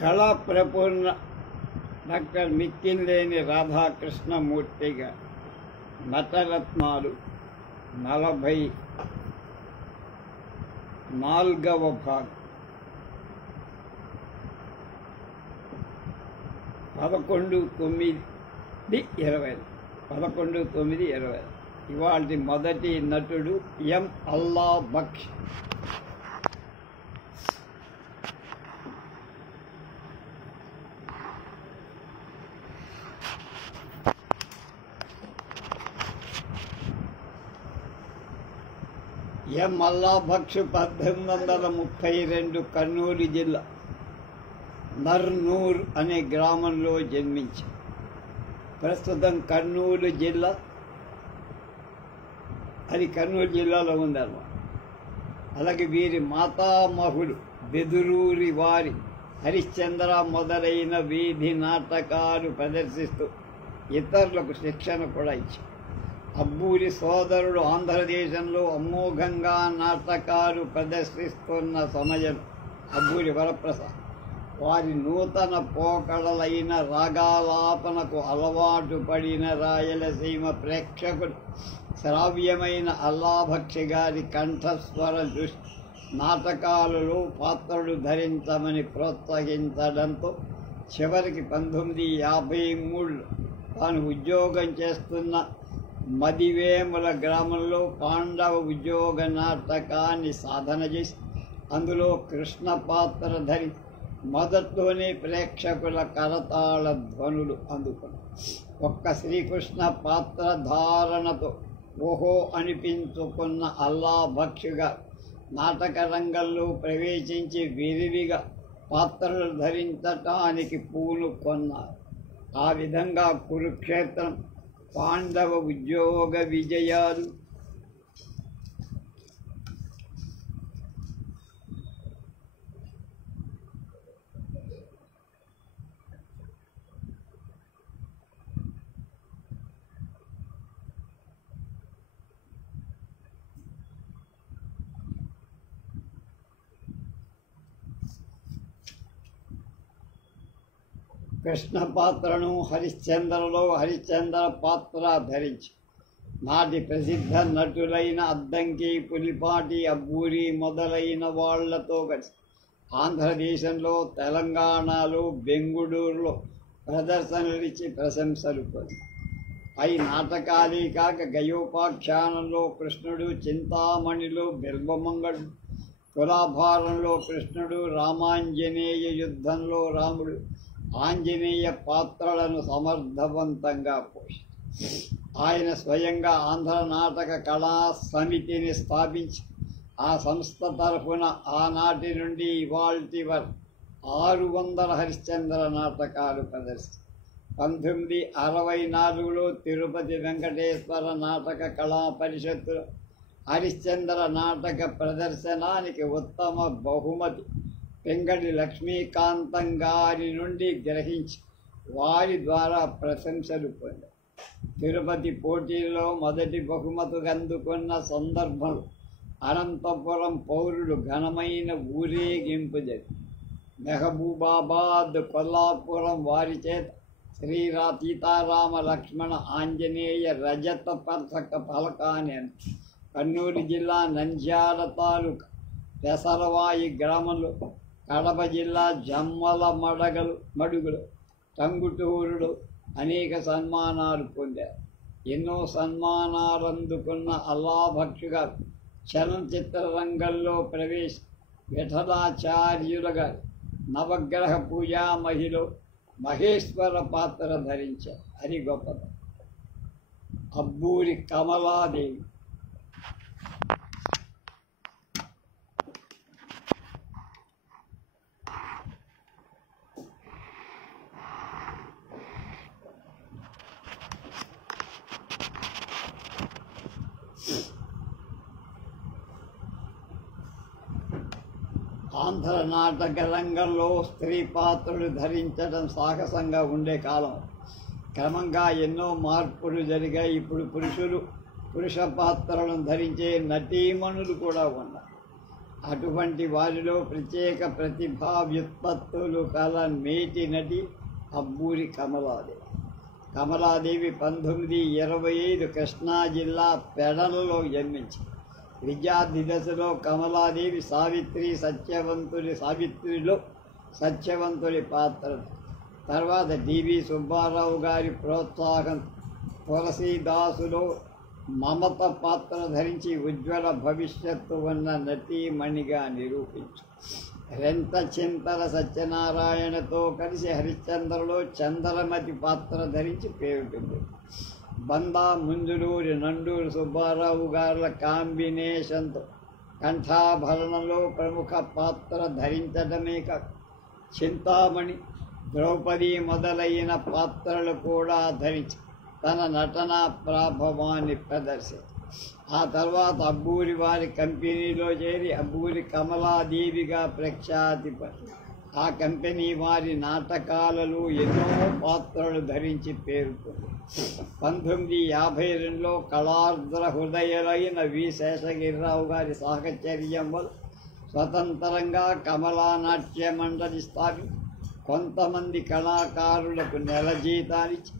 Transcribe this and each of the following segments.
కళాప్రపూర్ణ doctor మిక్కింలేని రాధాకృష్ణమూర్తిగా నటరత్నాలు 44వ భాగం 11/9/20 ఇవాళ మొదటి నటుడు ఎం అల్లా బక్ష్. ఎం అల్లా బక్ష్ 1832 కర్నూలు జిల్లా నర్నూర్ అనే గ్రామంలో జన్మించారు. ప్రస్తుతం కర్నూలు జిల్లా, అది కర్నూలు జిల్లాలో ఉందన్నమాట. అలాగే వీరి మాతామహులు బెదురూరి వారి హరిశ్చంద్ర మొదలైన వీధి నాటకాలు ప్రదర్శిస్తూ ఇతరులకు శిక్షణ కూడా ఇచ్చారు. అబ్బూరి సోదరుడు ఆంధ్రదేశంలో అమోఘంగా నాటకాలు ప్రదర్శిస్తున్న సమయం అబ్బూరి వరప్రసాద్ వారి నూతన పోకడలైన రాగాలాపనకు అలవాటు పడిన రాయలసీమ ప్రేక్షకులు శ్రావ్యమైన అల్లాభక్షి గారి కంఠస్వరం చూసి నాటకాలలో పాత్రలు ధరించమని ప్రోత్సహించడంతో చివరికి 1953లో తాను ఉద్యోగం చేస్తున్న మదివేముల గ్రామంలో పాండవ ఉద్యోగ నాటకాన్ని సాధన చేసి అందులో కృష్ణ పాత్ర ధరి మొదట్లోనే ప్రేక్షకుల కరతాళ ధ్వనులు అందుకున్నారు. ఒక్క శ్రీకృష్ణ పాత్ర ధారణతో ఓహో అనిపించుకున్న అల్లా భక్షిగా నాటక రంగంలో ప్రవేశించి విరివిగా పాత్రలు ధరించటానికి పూనుకొన్నారు. ఆ విధంగా కురుక్షేత్రం, పాండవ ఉద్యోగ విజయాలు, కృష్ణ పాత్రను హరిశ్చంద్రలో హరిశ్చంద్ర పాత్ర ధరించి నాటి ప్రసిద్ధ నటులైన అద్దంకి, పులిపాటి, అబ్బూరి మొదలైన వాళ్లతో కలిసి ఆంధ్రదేశంలో, తెలంగాణలో, బెంగుళూరులో ప్రదర్శనలిచ్చి ప్రశంసలు పొంది అవి నాటకాలే కాక గయోపాఖ్యానంలో కృష్ణుడు, చింతామణిలో బిల్వమంగళుడు, తులాభారంలో కృష్ణుడు, రామాంజనేయ యుద్ధంలో రాముడు, ఆంజనేయ పాత్రలను సమర్థవంతంగా పోషించారు. ఆయన స్వయంగా ఆంధ్ర నాటక కళా సమితిని స్థాపించి ఆ సంస్థ తరఫున ఆనాటి నుండి ఇవాల్టి వరకు 600 హరిశ్చంద్ర నాటకాలు ప్రదర్శించారు. 1964లో తిరుపతి వెంకటేశ్వర నాటక కళా పరిషత్తులో హరిశ్చంద్ర నాటక ప్రదర్శనానికి ఉత్తమ బహుమతి పెంగళి లక్ష్మీకాంతం గారి నుండి గ్రహించి వారి ద్వారా ప్రశంసలు పొందారు. తిరుపతి పోటీల్లో మొదటి బహుమతి అందుకున్న సందర్భంలో అనంతపురం పౌరులు ఘనమైన ఊరేగింపు జరిగింది. మెహబూబాబాద్, కొల్లాపురం వారి చేత సీతారామ లక్ష్మణ ఆంజనేయ రజత పథక ఫలకాన్ని కర్నూలు జిల్లా నంద్యాల తాలూకా పెసరవాయి గ్రామంలో, కడప జిల్లా జమ్మల మడుగులు, టంగుటూరులో అనేక సన్మానాలు పొందారు. ఎన్నో సన్మానాలు అందుకున్న అల్లా భక్షిగా చలనచిత్ర రంగంలో ప్రవేశి విఠలాచార్యులుగా నవగ్రహ పూజా మహిలో మహేశ్వర పాత్ర ధరించారు. అది గొప్పది. అబ్బూరి కమలాదేవి ఆంధ్ర నాటక రంగంలో స్త్రీ పాత్రలు ధరించడం సాహసంగా ఉండే కాలం. క్రమంగా ఎన్నో మార్పులు జరిగాయి. ఇప్పుడు పురుష పాత్రలను ధరించే నటీమణులు కూడా ఉన్నారు. అటువంటి వారిలో ప్రత్యేక ప్రతిభా వ్యుత్పత్తులు కల మేటి నటి అబ్బూరి కమలాదేవి. కమలాదేవి 1925 కృష్ణా జిల్లా పెడలలో జన్మించింది. విద్యార్థి దశలో కమలాదేవి సావిత్రిలో సత్యవంతుడి పాత్ర, తర్వాత డివి సుబ్బారావు గారి ప్రోత్సాహం, తులసీదాసులో మమత పాత్ర ధరించి ఉజ్వల భవిష్యత్తు ఉన్న నటీమణిగా నిరూపించు. రెంత చింతల సత్యనారాయణతో కలిసి హరిశ్చంద్రలో చంద్రమతి పాత్ర ధరించి పేరుతుంది. బందా ముంజులూరి నండూరి సుబ్బారావు గారుల కాంబినేషన్తో కంఠాభరణంలో ప్రముఖ పాత్ర ధరించడమే కాక చింతామణి, ద్రౌపది మొదలైన పాత్రలు కూడా ధరించి తన నటనా ప్రాభవాన్ని ప్రదర్శించారు. ఆ తర్వాత అబ్బూరి వారి కంపెనీలో చేరి అబ్బూరి కమలాదేవిగా ప్రఖ్యాతి పొందారు. ఆ కంపెనీ వారి నాటకాలలో ఎన్నో పాత్రలు ధరించి పేరుకుంది. 1952లో కళార్ద్ర హృదయులైన వి శేషగిరిరావు గారి సాహచర్యం వల్ల స్వతంత్రంగా కమలా నాట్య మండలి స్థాపించి కొంతమంది కళాకారులకు నెల జీతాలిచ్చి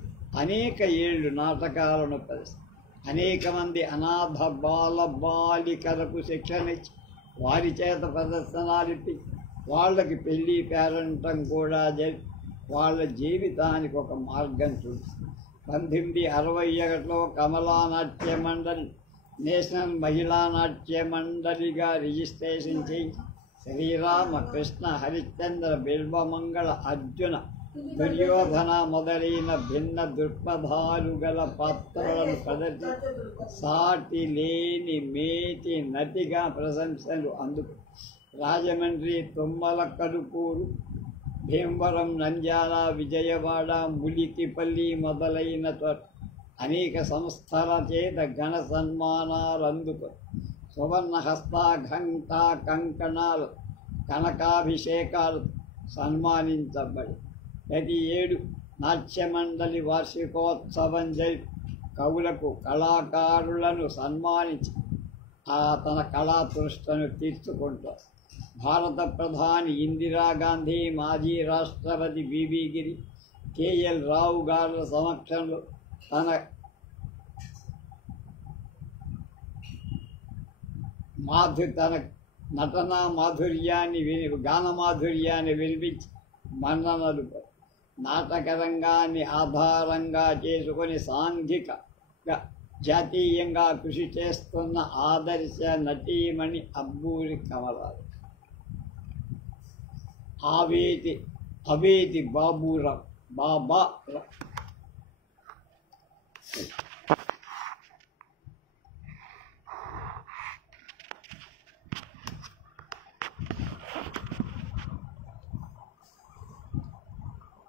అనేక ఏళ్ళు నాటకాలను ప్రదర్శించారు. అనేక మంది అనాథ బాలికలకు శిక్షణ ఇచ్చి వారి చేత ప్రదర్శనలిప్పి వాళ్ళకి పెళ్ళి పేరంటం కూడా జరిపి వాళ్ళ జీవితానికి ఒక మార్గం చూపిస్తుంది. 1961లో కమలా నాట్య మండలి నేషనల్ మహిళా నాట్య మండలిగా రిజిస్ట్రేషన్ చేయించి శ్రీరామ, కృష్ణ, హరిశ్చంద్ర, బిల్వమంగళ, అర్జున, దుర్యోధన మొదలైన భిన్న దృక్పథాలు గల పాత్రలను ప్రదర్శించి సాటి లేని మేటి నటిగా ప్రశంసలు అందుకు రాజమండ్రి, తుమ్మల కలుపూరు, భీమవరం, నంద్యాల, విజయవాడ, ములికిపల్లి మొదలైన చోట అనేక సంస్థల చేత ఘన సన్మానాలు అందుకు సువర్ణ హస్త, ఘంట, కంకణాలు, కనకాభిషేకాలు సన్మానించబడి ప్రతి ఏడు నాట్యమండలి వార్షికోత్సవం జరిపి కవులకు, కళాకారులను సన్మానించి తన కళాతృష్టను తీర్చుకుంటారు. భారత ప్రధాని ఇందిరాగాంధీ, మాజీ రాష్ట్రపతి బిబి గిరి, కేఎల్ రావు గారుల సమక్షంలో తన నటనా మాధుర్యాన్ని గానమాధుర్యాన్ని వినిపించి మన్ననలు నాటక రంగాన్ని ఆధారంగా చేసుకొని సాంఘికంగా జాతీయంగా కృషి చేస్తున్న ఆదర్శ నటీమణి అబ్బూరి కమలాదేవి. అవేతి బాబూరావు బాబారావు.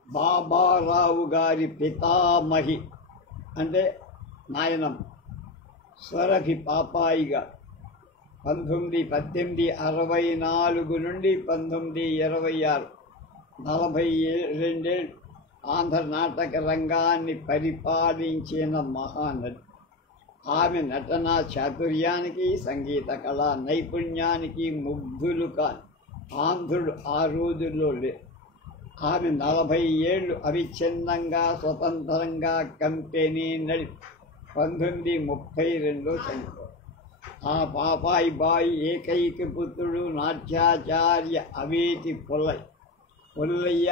బాబారావు గారి పితామహి అంటే నాయనమ్మ స్వరభి పాపాయి గారు 1864 నుండి 1926 42 ఏళ్ళు ఆంధ్ర నాటక రంగాన్ని పరిపాలించిన మహానటి. ఆమె నటనా చాతుర్యానికి, సంగీత కళా నైపుణ్యానికి ముగ్ధులు కాని ఆంధ్రుడు ఆ రోజుల్లో లేరు. ఆమె 40 ఏళ్ళు అవిచ్ఛిన్నంగా స్వతంత్రంగా కంపెనీ నడిపి 1932లో చనిపోయారు. ఆ పాపాయి బాయి ఏకైక పుత్రుడు నాట్యాచార్య అవేతి పుల్లయ్య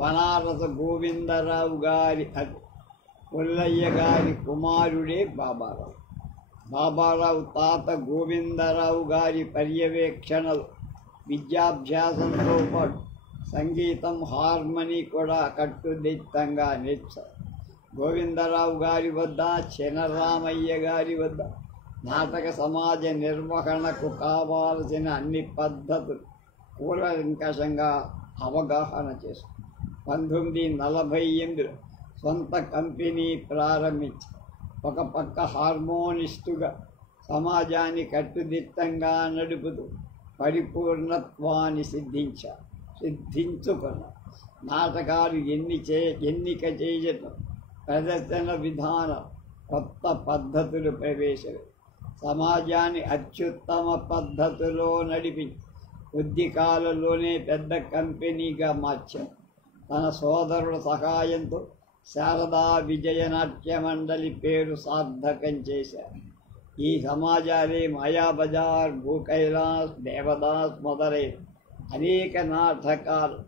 వనారస గోవిందరావు గారి పుల్లయ్య గారి కుమారుడే బాబారావు. బాబారావు తాత గోవిందరావు గారి పర్యవేక్షణలో విద్యాభ్యాసంతో పాటు సంగీతం, హార్మనీ కూడా కట్టుదిట్టంగా నేర్చారు. గోవిందరావు గారి వద్ద, చినరామయ్య గారి వద్ద నాటక సమాజ నిర్వహణకు కావాల్సిన అన్ని పద్ధతులు కూలంకషంగా అవగాహన చేశారు. 1948లో సొంత కంపెనీ ప్రారంభించి ఒక పక్క హార్మోనిస్టుగా సమాజాన్ని కట్టుదిట్టంగా నడుపుతూ పరిపూర్ణత్వాన్ని సిద్ధించుకున్న నాటకాలు ఎన్నిక చేయటం, ప్రదర్శన విధానం, కొత్త పద్ధతులు ప్రవేశం, సమాజాన్ని అత్యుత్తమ పద్ధతిలో నడిపించి కొద్ది కాలంలోనే పెద్ద కంపెనీగా మార్చారు. తన సోదరుల సహాయంతో శారదా విజయనాట్య మండలి పేరు సార్థకం చేశారు. ఈ సమాజాలే మాయాబజార్, భూకైలాస్, దేవదాస్ మొదలైన అనేక నాటకాలు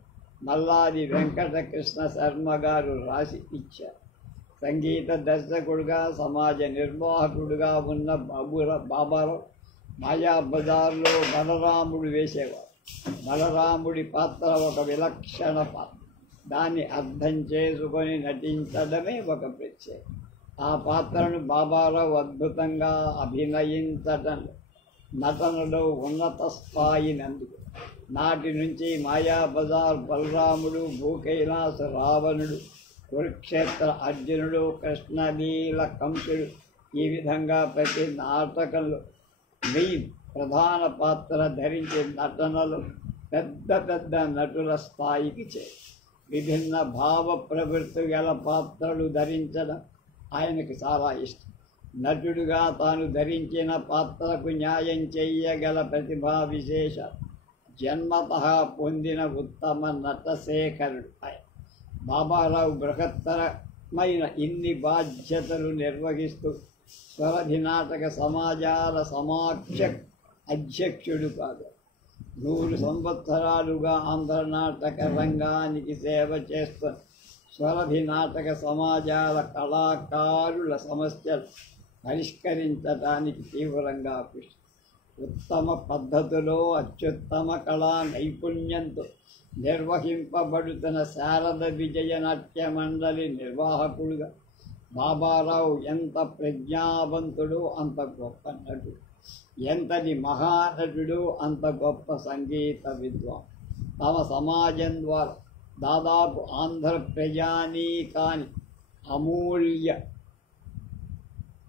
మల్లాది వెంకటకృష్ణ శర్మ గారు రాసి ఇచ్చారు. సంగీత దర్శకుడుగా, సమాజ నిర్వాహకుడుగా ఉన్న బాబారావు మాయాబజార్లో బలరాముడు వేసేవారు. బలరాముడి పాత్ర ఒక విలక్షణ పాత్ర. దాన్ని అర్థం చేసుకొని నటించడమే ఒక ప్రత్యేకం. ఆ పాత్రను బాబారావు అద్భుతంగా అభినయించడం నటనలో ఉన్నత స్థాయిని అందుకు. నాటి నుంచి మాయాబజార్ బలరాముడు, భూకైలాస రావణుడు, కురుక్షేత్ర అర్జునుడు, కృష్ణలీల కంసుడు, ఈ విధంగా ప్రతి నాటకంలో మెయిన్ ప్రధాన పాత్ర ధరించే నటనలు పెద్ద పెద్ద నటుల స్థాయికి చేరు. విభిన్న భావ ప్రవృత్తి గల పాత్రలు ధరించడం ఆయనకు చాలా ఇష్టం. నటుడుగా తాను ధరించిన పాత్రకు న్యాయం చేయగల ప్రతిభా విశేష జన్మతః పొందిన ఉత్తమ నటశేఖరుడు ఆయన. బాబారావు బృహత్తరమైన ఇన్ని బాధ్యతలు నిర్వహిస్తూ స్వరధి నాటక సమాజాల సమాక్ష అధ్యక్షుడు కాదు. 100 సంవత్సరాలుగా ఆంధ్ర నాటక రంగానికి సేవ చేస్తూ స్వరధి నాటక సమాజాల కళాకారుల సమస్యలు పరిష్కరించడానికి తీవ్రంగా కృషి. ఉత్తమ పద్ధతిలో అత్యుత్తమ కళా నైపుణ్యంతో నిర్వహింపబడుతున్న శారద విజయనాట్య మండలి నిర్వాహకుడుగా బాబారావు ఎంత ప్రజ్ఞావంతుడో అంత గొప్ప నటుడు, ఎంతటి మహానటుడో అంత గొప్ప సంగీత విద్వాన్. తమ సమాజం ద్వారా దాదాపు ఆంధ్ర ప్రజానీకాని అమూల్య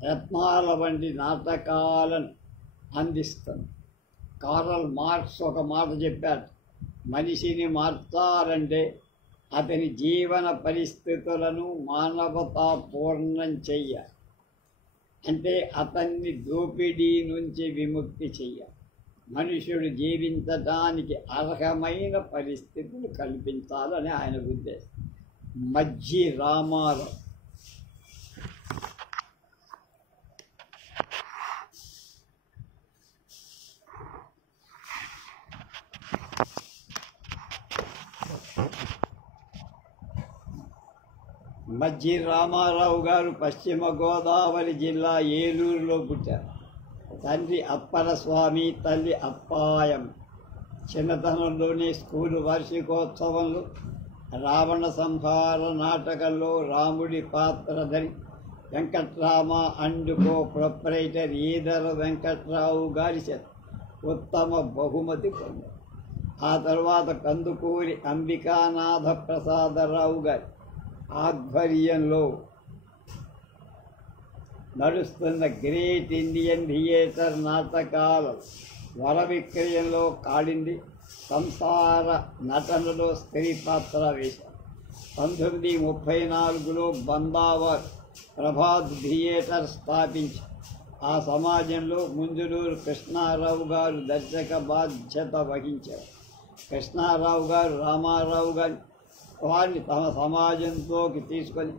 రత్నాల వంటి నాటకాలను అందిస్తుంది. కార్ల్ మార్క్స్ ఒక మాట చెప్పాడు, మనిషిని మార్చాలంటే అతని జీవన పరిస్థితులను మానవతాపూర్ణం చెయ్యాలి. అంటే అతన్ని దోపిడీ నుంచి విముక్తి చెయ్యాలి. మనుషుడు జీవించడానికి అర్హమైన పరిస్థితులు కల్పించాలని ఆయన ఉద్దేశం. మజ్జి రామారావు మజ్జి రామారావు గారు పశ్చిమ గోదావరి జిల్లా ఏలూరులో పుట్టారు. తండ్రి అప్పలస్వామి, తల్లి అప్పాయం. చిన్నతనంలోనే స్కూలు వార్షికోత్సవంలో రావణ సంహార నాటకంలో రాముడి పాత్ర ధరి Venkatrama and co proprietor Eedara Venkatrao గారి చేత ఉత్తమ బహుమతి పొందారు. ఆ తర్వాత కందుకూరి అంబికానాథ ప్రసాదరావు గారి ఆధ్వర్యంలో నడుస్తున్న గ్రేట్ ఇండియన్ థియేటర్ నాటకాల వర విక్రయంలో కాళింది, సంసార నటనలో స్త్రీ పాత్ర వేశారు. 1934లో బందావర్ ప్రభాత్ థియేటర్ స్థాపించి ఆ సమాజంలో ముంజులూరు కృష్ణారావు గారు దర్శక బాధ్యత వహించారు. కృష్ణారావు గారు రామారావు గారి వారిని తమ సమాజంలోకి తీసుకొని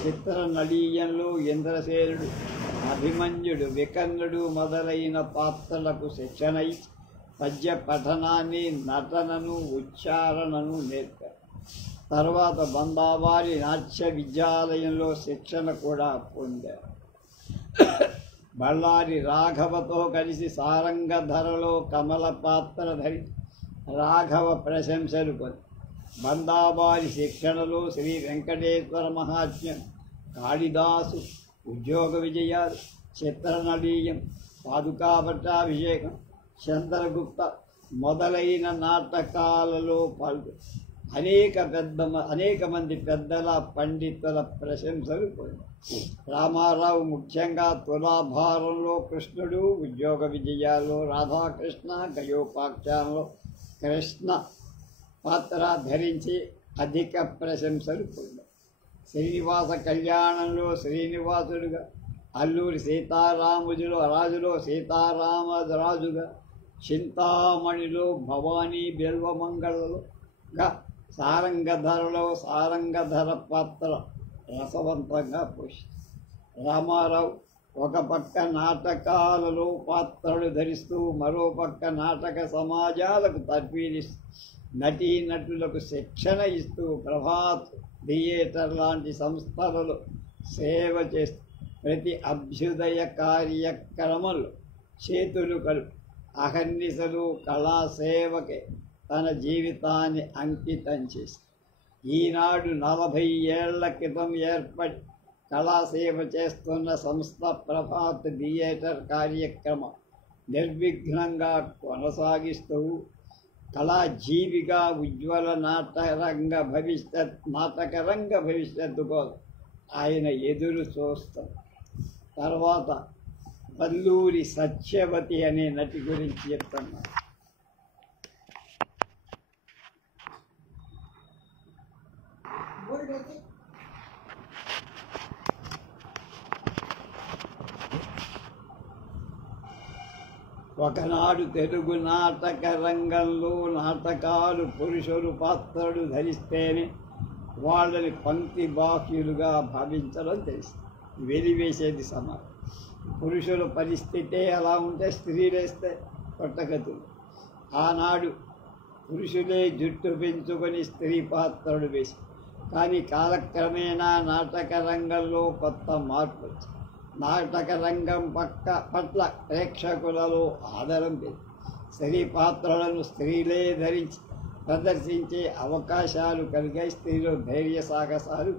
చిత్ర నళీయంలో ఇంద్రసేనుడు, అభిమన్యుడు, వికర్ణుడు మొదలైన పాత్రలకు శిక్షణ ఇచ్చి పద్య పఠనాన్ని, నటనను, ఉచ్చారణను నేర్పారు. తర్వాత బందావారి నాట్య విద్యాలయంలో శిక్షణ కూడా పొందారు. బళ్ళారి రాఘవతో కలిసి సారంగధరలో కమల పాత్ర ధరి రాఘవ ప్రశంసలు పొంది బందాబారి శిక్షణలో శ్రీ వెంకటేశ్వర మహాత్మ్యం, కాళిదాసు, ఉద్యోగ విజయాలు, చిత్రనళీయం, పాదుకాపట్టాభిషేకం, చంద్రగుప్త మొదలైన నాటకాలలో పాల్గొని అనేక మంది పెద్దల పండితుల ప్రశంసలు పొందారు. రామారావు ముఖ్యంగా తులాభారంలో కృష్ణుడు, ఉద్యోగ విజయాల్లో రాధాకృష్ణ, గయోపాఖ్యానంలో కృష్ణ పాత్ర ధరించి అధిక ప్రశంసలు పొందారు. శ్రీనివాస కళ్యాణంలో శ్రీనివాసుడుగా, అల్లూరి రాజులో సీతారామరాజుగా, చింతామణిలో భవానీ బిల్వమంగళలుగా, సారంగధర పాత్ర రసవంతంగా పోషించారు. రామారావు ఒక పక్క నాటకాలలో పాత్రలు ధరిస్తూ మరో పక్క నాటక సమాజాలకు తర్ఫీదిస్తూ నటీనటులకు శిక్షణ ఇస్తూ ప్రభాత్ థియేటర్ లాంటి సంస్థలలో సేవ చేస్తూ ప్రతి అభ్యుదయ కార్యక్రమంలో చేతులు కలుపు అహర్నిశలు కళాసేవకే తన జీవితాన్ని అంకితం చేసి ఈనాడు 40 ఏళ్ల క్రితం ఏర్పడి కళాసేవ చేస్తున్న సంస్థ ప్రభాత్ థియేటర్ కార్యక్రమం నిర్విఘ్నంగా కొనసాగిస్తూ కళాజీవిగా ఉజ్వల నాటకరంగ భవిష్యత్తు కోసం ఆయన ఎదురు చూస్తాం. తర్వాత వల్లూరి సత్యవతి అనే నటి గురించి చెప్తున్నారు. ఒకనాడు తెలుగు నాటక రంగంలో నాటకాలు పురుషులు పాత్రలు ధరిస్తేనే వాళ్ళని పంక్తి బాహ్యులుగా భావించడం తెలుసు. వెలివేసేది సమాజం. పురుషుల పరిస్థితే అలా ఉంటే స్త్రీలేస్తే కొట్టగతులు. ఆనాడు పురుషులే జుట్టు పెంచుకొని స్త్రీ పాత్రలు వేసి, కానీ కాలక్రమేణా నాటక రంగంలో కొత్త మార్పు వచ్చింది. నాటక రంగం పట్ల ప్రేక్షకులలో ఆదరం పెరిగింది. స్త్రీ పాత్రలను స్త్రీలే ధరించి ప్రదర్శించే అవకాశాలు కలిగాయి. స్త్రీలు ధైర్య సాహసాలు.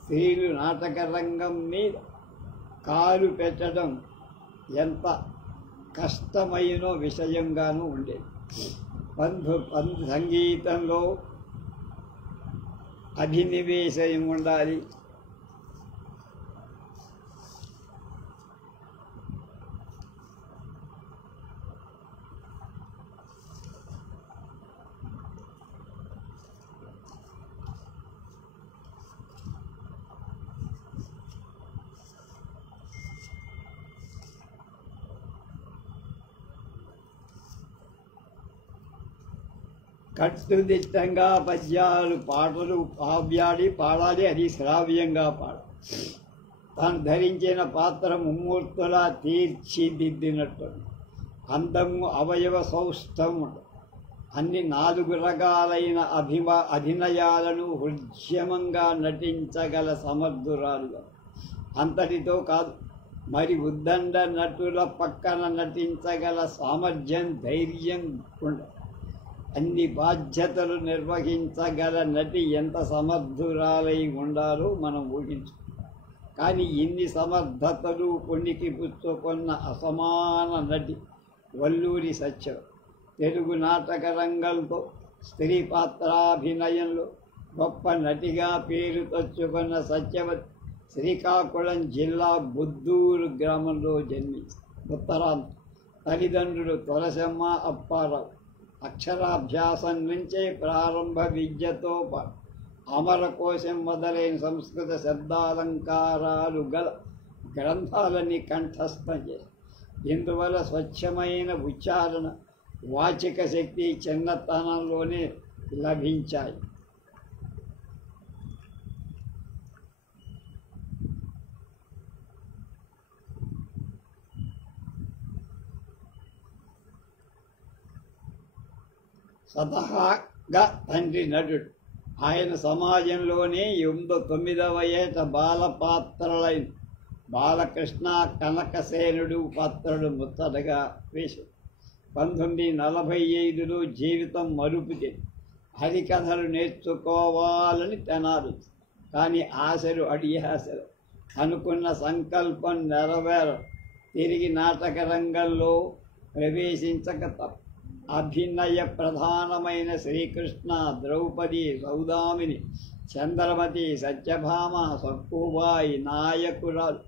స్త్రీలు నాటక రంగం మీద కాలు పెట్టడం ఎంత కష్టమైనో విషయంగానూ ఉండేది. సంగీతంలో అభినివేశం ఉండాలి. కట్టుదిట్టంగా పద్యాలు పాటలు పాడాలి. అది శ్రావ్యంగా పాడాలి. తాను ధరించిన పాత్ర ముమ్మూర్తులా తీర్చిదిద్దినట్టు అందము అవయవ సౌష్ఠము అన్ని 4 రకాలైన అభినయాలను హృద్యమంగా నటించగల సమర్థురాలుగా. అంతటితో కాదు, మరి ఉద్దండ నటుల పక్కన నటించగల సామర్థ్యం, ధైర్యం ఉండాలి. అన్ని బాధ్యతలు నిర్వహించగల నటి ఎంత సమర్థురాలై ఉండాలో మనం ఊహించు. కానీ ఇన్ని సమర్థతలు కొనికి పుచ్చుకున్న అసమాన నటి వల్లూరి సత్యవతి. తెలుగు నాటక రంగంతో స్త్రీ పాత్రాభినయంలో గొప్ప నటిగా పేరు తెచ్చుకున్న సత్యవతి శ్రీకాకుళం జిల్లా బుద్దూరు గ్రామంలో జన్మించింది. ఉత్తరాంధ్ర. తల్లిదండ్రులు తులసమ్మ, అప్పారావు. అక్షరాభ్యాసం నుంచే ప్రారంభ విద్యతో పాటు అమరకోశం మొదలైన సంస్కృత శబ్దాలంకారాలు గల గ్రంథాలని కంఠస్థం చేశారు. ఇందువల్ల స్వచ్ఛమైన ఉచ్చారణ, వాచిక శక్తి చిన్నతనంలోనే లభించాయి. స్వతహాగా తండ్రి నటుడు. ఆయన సమాజంలోనే 9వ ఏట బాలపాత్రలైన బాలకృష్ణ, కనకసేనుడు పాత్రలు ముచ్చటగా వేశారు. 1945లో జీవితం మరుపు చెంది హరికథలు నేర్చుకోవాలని తెనాలి. కానీ ఆశలు అడియాశలు. అనుకున్న సంకల్పం నెరవేర తిరిగి నాటక రంగంలో ప్రవేశించక తప్ప. అభినయ ప్రధానమైన శ్రీకృష్ణ, ద్రౌపది, సౌదామిని, చంద్రమతి, సత్యభామ, సక్కుబాయి, నాయకురాలు,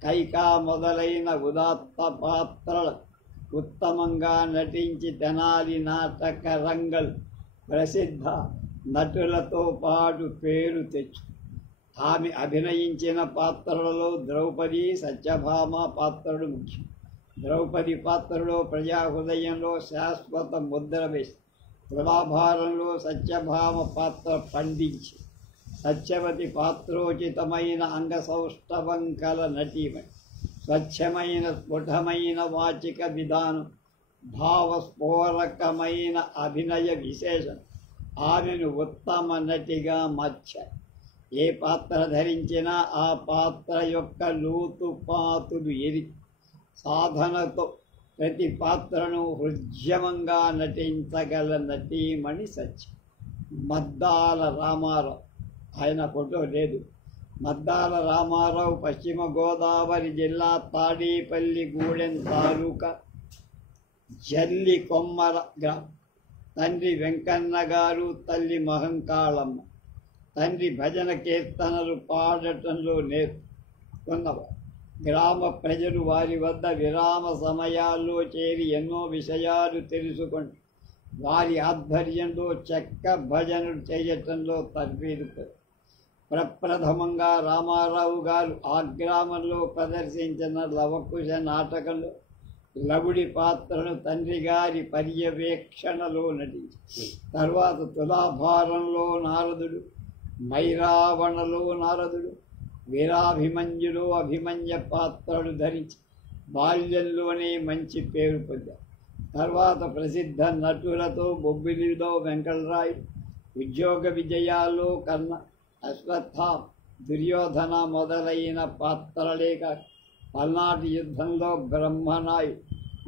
కైకా మొదలైన ఉదాత్త పాత్రలు ఉత్తమంగా నటించి తెనాలి నాటక రంగం ప్రసిద్ధ నటులతో పాటు పేరు తెచ్చు. ఆమె అభినయించిన పాత్రలలో ద్రౌపది సత్యభామ పాత్రలు ముఖ్యం. ద్రౌపది పాత్రలో ప్రజాహృదయంలో శాశ్వత ముద్ర వేసి, తులాభారంలో సత్యభామ పాత్ర పండించి, సత్యవతి పాత్రోచితమైన అంగసౌష్ఠవం కల నటీమణి, స్వచ్ఛమైన స్ఫుటమైన వాచిక విధానం, భావస్ఫోరకమైన అభినయ విశేషం ఆమెను ఉత్తమ నటిగా మార్చారు. ఏ పాత్ర ధరించినా ఆ పాత్ర యొక్క లోతుపాతులు ఎరిగి సాధనతో ప్రతి పాత్రను హృద్యమంగా నటించగల నటీమణి సత్యం. మద్దాల రామారావు, ఆయన ఫోటో లేదు. మద్దాల రామారావు పశ్చిమ గోదావరి జిల్లా తాడేపల్లిగూడెం తాలూకా జల్లి కొమ్మర గ్రామం. తండ్రి వెంకన్న గారు, తల్లి మహంకాళమ్మ. తండ్రి భజన కీర్తనలు పాడటంలో నేర్చుకున్నవారు. గ్రామ ప్రజలు వారి వద్ద విరామ సమయాల్లో చేరి ఎన్నో విషయాలు తెలుసుకొని వారి ఆధ్వర్యంలో చెక్క భజనలు చేయటంలో తర్ఫీదు. ప్రప్రథమంగా రామారావు గారు ఆ గ్రామంలో ప్రదర్శించిన లవకుశ నాటకంలో లవుడి పాత్రను తండ్రి గారి పర్యవేక్షణలో నటించి, తర్వాత తులాభారంలో నారదుడు, మైరావణలో నారదుడు, వీరాభిమన్యులో అభిమన్య పాత్రలు ధరించి బాల్యంలోనే మంచి పేరు పొందారు. తర్వాత ప్రసిద్ధ నటులతో బొబ్బిలిలో వెంకటరాయుడు, ఉద్యోగ విజయాల్లో కర్ణ, అశ్వత్థామ, దుర్యోధన మొదలైన పాత్రలే కాక పల్నాటి యుద్ధంలో బ్రహ్మనాయుడు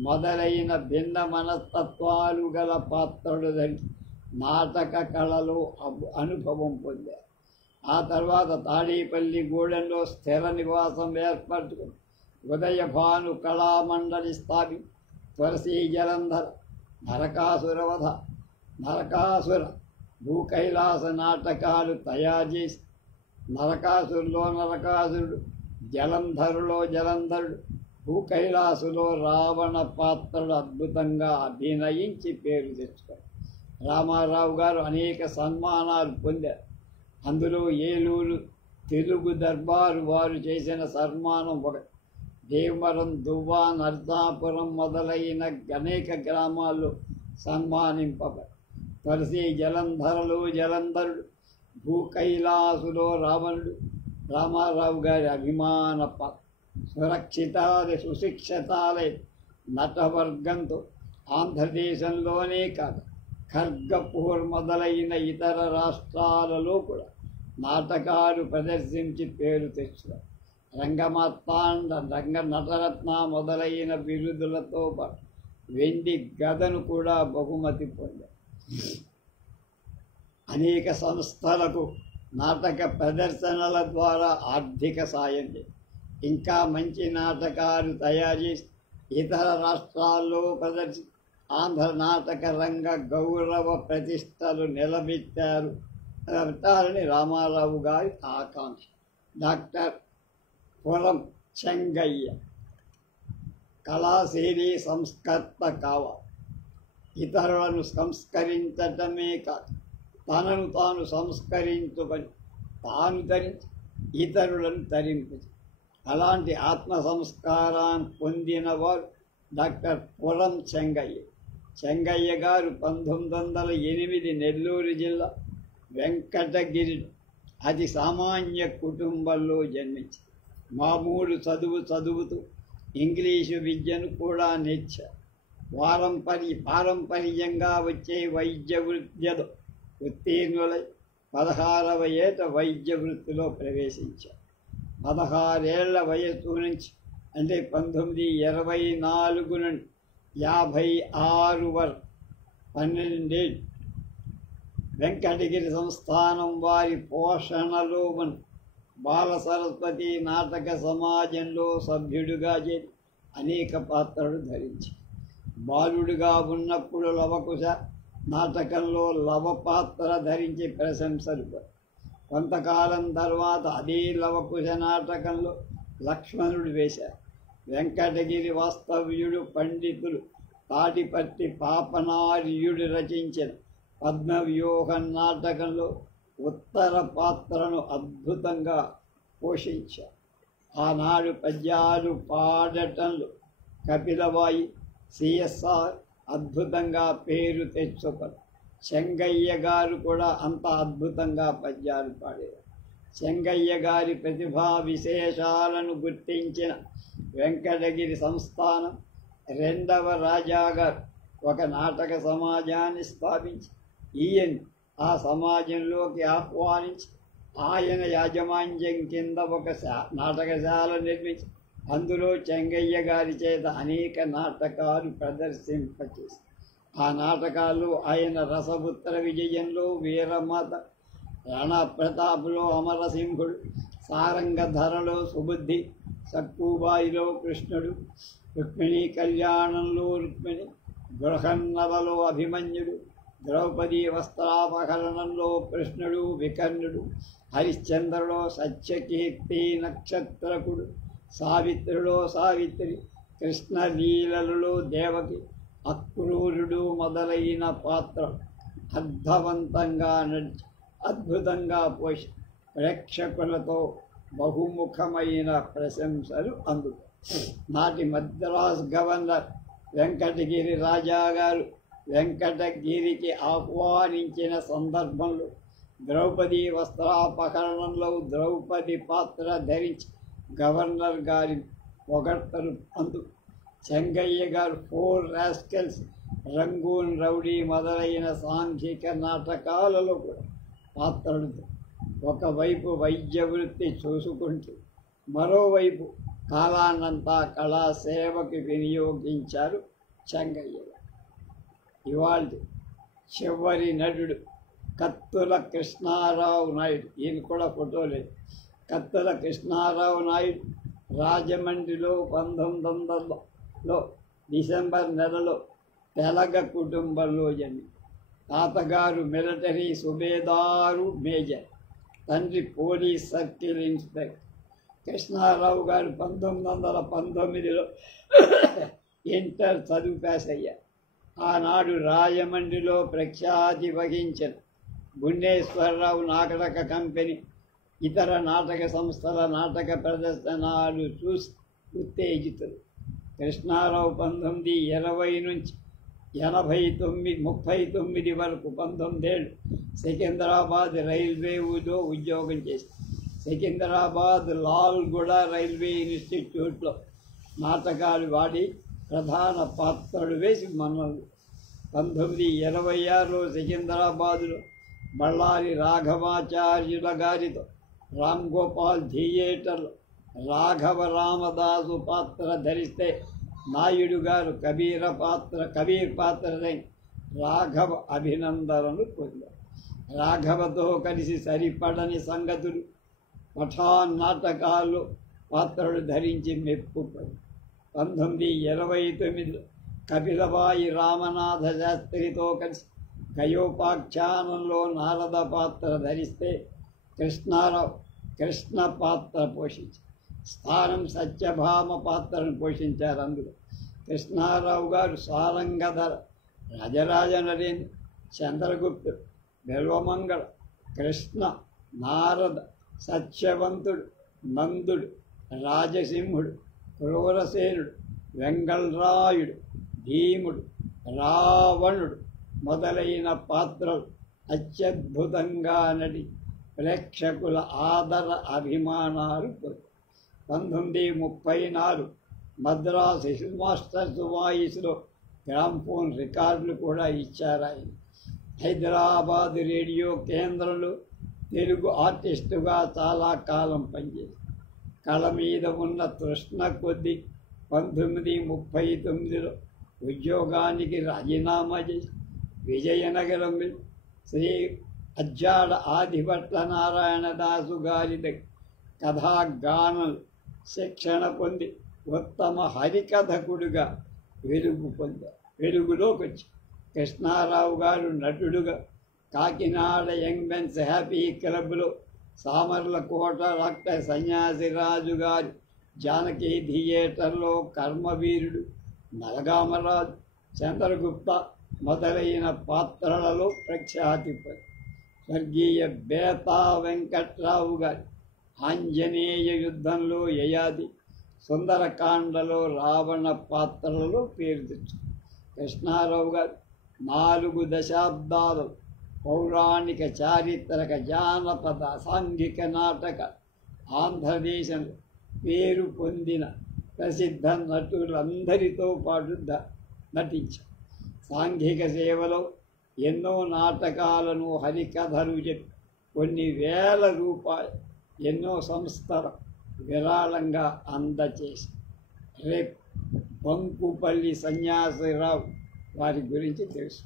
మొదలైన భిన్న మనస్తత్వాలు గల పాత్రలు ధరించి నాటక కళలో అనుభవం పొందారు. ఆ తర్వాత తాడేపల్లిగూడెంలో స్థిర నివాసం ఏర్పరచుకుని ఉదయభాను కళామండలి స్థాపి తులసీ జలంధర, నరకాసురవధ, నరకాసుర, భూకైలాస నాటకాలు తయారు చేసి నరకాసురులో నరకాసురుడు, జలంధరులో జలంధరుడు, భూకైలాసులో రావణ పాత్రలు అద్భుతంగా అభినయించి పేరు తెచ్చుకోరు. రామారావు గారు అనేక సన్మానాలు పొందారు. అందులో ఏలూరు తెలుగు దర్బారు వారు చేసిన సన్మానం ఒకటి. దేవమరం, దువ్వా, నర్సాపురం మొదలైన అనేక గ్రామాల్లో సన్మానింపబడి తులసి జలంధరలో జలంధరుడు, భూకైలాసులో రావణుడు రామారావు గారి అభిమాన పాత్ర. సురక్షితాది సుశిక్షితాలై నటవర్గంతో ఆంధ్రదేశంలోనే కాదు ఖర్గపూర్ మొదలైన ఇతర రాష్ట్రాలలో కూడా నాటకాలు ప్రదర్శించి పేరు తెచ్చారు. రంగమార్తాండ, రంగ నటరత్న మొదలైన బిరుదులతో పాటు వెండి గదను కూడా బహుమతి పొందారు. అనేక సంస్థలకు నాటక ప్రదర్శనల ద్వారా ఆర్థిక సాయం చేసి ఇంకా మంచి నాటకాలు తయారు చేసి ఇతర రాష్ట్రాల్లో ప్రదర్శి ఆంధ్ర నాటక రంగ గౌరవ ప్రతిష్టలు నిలబెట్టారని రామారావు గారి ఆకాంక్ష. డాక్టర్ పురం చెంగయ్య కళాశైలి సంస్కర్త కావాలి. ఇతరులను సంస్కరించటమే కాదు, తనను తాను సంస్కరించుకొని తాను ధరించి ఇతరులను తరింపు. అలాంటి ఆత్మ సంస్కారాన్ని పొందినవారు డాక్టర్ పురం చెంగయ్య. చెంగయ్య గారు 1908 నెల్లూరు జిల్లా వెంకటగిరి అతి సామాన్య కుటుంబంలో జన్మించి మామూలు చదువుతూ ఇంగ్లీషు విద్యను కూడా నేర్చారు. పారంపర్యంగా వచ్చే వైద్య వృత్తిలో ఉత్తీర్ణులై 16వ ఏట వైద్య వృత్తిలో ప్రవేశించారు. 16 ఏళ్ల వయస్సు నుంచి అంటే 1924 నుండి 56 వరకు 12 ఏళ్ళు వెంకటగిరి సంస్థానం వారి పోషణలో ఉన్న బాల సరస్వతి నాటక సమాజంలో సభ్యుడిగా చేరి అనేక పాత్రలు ధరించి బాలుడిగా ఉన్నప్పుడు లవకుశ నాటకంలో లవ పాత్ర ధరించి ప్రశంసలు. కొంతకాలం తర్వాత అదే లవకుశ నాటకంలో లక్ష్మణుడు వేశారు. వెంకటగిరి వాస్తవ్యుడు పండితులు తాటిపట్టి పాపనార్యుడు రచించిన పద్మవ్యూహం నాటకంలో ఉత్తర పాత్రను అద్భుతంగా పోషించారు. ఆనాడు పద్యాలు పాడటంలో కపిలవాయి, సిఎస్ఆర్ అద్భుతంగా పేరు తెచ్చుకొని చెంగయ్య గారు కూడా అంత అద్భుతంగా పద్యాలు పాడారు. చెంగయ్య గారి ప్రతిభా విశేషాలను గుర్తించిన వెంకటగిరి సంస్థానం రెండవ రాజాగారు ఒక నాటక సమాజాన్ని స్థాపించి ఈయన ఆ సమాజంలోకి ఆహ్వానించి ఆయన యాజమాన్యం కింద ఒక నాటకశాల నిర్మించి అందులో చెంగయ్య గారి చేత అనేక నాటకాలు ప్రదర్శింపచేసి ఆ నాటకాల్లో ఆయన రసపుత్ర విజయంలో వీరమాత, రణప్రతాపులో అమరసింహుడు, సారంగధరలో సుబుద్ధి, సక్కుబాయిలో కృష్ణుడు, రుక్మిణీ కళ్యాణంలో రుక్మిణి, బృహన్నలలో అభిమన్యుడు, ద్రౌపదీ వస్త్రాపహరణంలో కృష్ణుడు వికర్ణుడు, హరిశ్చంద్రలో సత్యకీర్తి నక్షత్రకుడు, సావిత్రిలో సావిత్రి, కృష్ణలీలలలో దేవకి, అక్రూరుడు మొదలైన పాత్ర అర్థవంతంగా నడిచి అద్భుతంగా పోషి ప్రేక్షకులతో బహుముఖమైన ప్రశంసలు అందుతాయి. నాటి మద్రాస్ గవర్నర్ వెంకటగిరి రాజాగారు వెంకటగిరికి ఆహ్వానించిన సందర్భంలో ద్రౌపదీ వస్త్రాపహరణంలో ద్రౌపది పాత్ర ధరించి గవర్నర్ గారి పొగడ్తలు చెంగయ్య గారు 4 రాస్కెల్స్, రంగూన్ రౌడీ మొదలైన సాంఘిక నాటకాలలో కూడా పాత్రలు ఒకవైపు వైద్య వృత్తి చూసుకుంటూ మరోవైపు కాలాన్నంతా కళాసేవకి వినియోగించారు చెంగయ్య గారు. ఇవాళ చివరి నటుడు కత్తుల కృష్ణారావు నాయుడు. ఈయన కూడా ఫోటో లేదు. కత్తుల కృష్ణారావు నాయుడు రాజమండ్రిలో 1900లో డిసెంబర్ నెలలో తెలగ కుటుంబంలో జన్మి. తాతగారు మిలిటరీ సుబేదారు మేజర్, తండ్రి పోలీస్ సర్కిల్ ఇన్స్పెక్టర్. కృష్ణారావు గారు 1919లో ఇంటర్ చదువు పాస్ అయ్యారు. ఆనాడు రాజమండ్రిలో ప్రఖ్యాతి వహించిన గుండేశ్వరరావు నాటక కంపెనీ ఇతర నాటక సంస్థల నాటక ప్రదర్శనలు చూసి ఉత్తేజితులు. కృష్ణారావు 1920 నుంచి 39 వరకు 19 ఏళ్ళు సికింద్రాబాద్ రైల్వేలో ఉద్యోగం చేసి సికింద్రాబాద్ లాల్గూడ రైల్వే ఇన్స్టిట్యూట్లో నాటకాలు వాడి ప్రధాన పాత్రలు వేసి మన్నలు. 1926లో సికింద్రాబాదులో బళ్ళారి రాఘవాచార్యుల గారితో రామ్ గోపాల్ థియేటర్లో రాఘవ రామదాసు పాత్ర ధరిస్తే నాయుడు గారు కబీర్ పాత్రని రాఘవ అభినందనలు పొందారు. రాఘవతో కలిసి సరిపడని సంగతులు పఠాన్ నాటకాల్లో పాత్రలు ధరించి మెప్పుపడి 1929లో కపిలవాయి రామనాథ శాస్త్రితో కలిసి గయోపాఖ్యానంలో నారద పాత్ర ధరిస్తే కృష్ణారావు కృష్ణ పాత్ర పోషించారు. స్థానం సత్యభామ పాత్రను పోషించారు. అందులో కృష్ణారావు గారు సారంగధర, రాజరాజ నరేంద్ర, చంద్రగుప్తుడు, బిల్వమంగళ, కృష్ణ, నారద, సత్యవంతుడు, నందుడు, రాజసింహుడు, క్రూరసేనుడు, వెంగళరాయుడు, భీముడు, రావణుడు మొదలైన పాత్రలు అత్యద్భుతంగా నడి ప్రేక్షకుల ఆదర అభిమానాలు పొందారు. 1934 మద్రాస్ హిల్ మాస్టర్స్ వాయిస్లో గ్రామ్ఫోన్ రికార్డులు కూడా ఇచ్చారు ఆయన. హైదరాబాద్ రేడియో కేంద్రంలో తెలుగు ఆర్టిస్టుగా చాలా కాలం పనిచేశారు. కళ మీద ఉన్న తృష్ణ కొద్దీ 1939లో ఉద్యోగానికి రాజీనామా చేసి విజయనగరం శ్రీ అజ్జాడ ఆదిభట్ల నారాయణదాసు గారి దగ్గర కథాగానం శిక్షణ పొంది ఉత్తమ హరికథకుడుగా వెలుగులోకి వచ్చి కృష్ణారావు గారు నటుడుగా కాకినాడ యంగ్ మెన్స్ హ్యాపీ క్లబ్లో సామర్లకోట డాక్టర్ సన్యాసిరాజు గారి జానకి థియేటర్లో కర్మవీరుడు, నలగామరాజు, చంద్రగుప్త మొదలైన పాత్రలలో ప్రఖ్యాతి పొంది స్వర్గీయ బేతా వెంకట్రావు గారి ఆంజనేయ యుద్ధంలో యయాది, సుందరకాండలో రావణ పాత్రలలో పేరు తెచ్చు. కృష్ణారావు గారు 4 దశాబ్దాలు పౌరాణిక, చారిత్రక, జానపద, సాంఘిక నాటక ఆంధ్రదేశంలో పేరు పొందిన ప్రసిద్ధ నటులందరితో పాటు నటించారు. సాంఘిక సేవలో ఎన్నో నాటకాలను, హరికథలు చెప్పి కొన్ని వేల రూపాయలు ఎన్నో సంస్థల విరాళంగా అందచేసి. రేపు బంకుపల్లి సన్యాసిరావు వారి గురించి తెలుసు.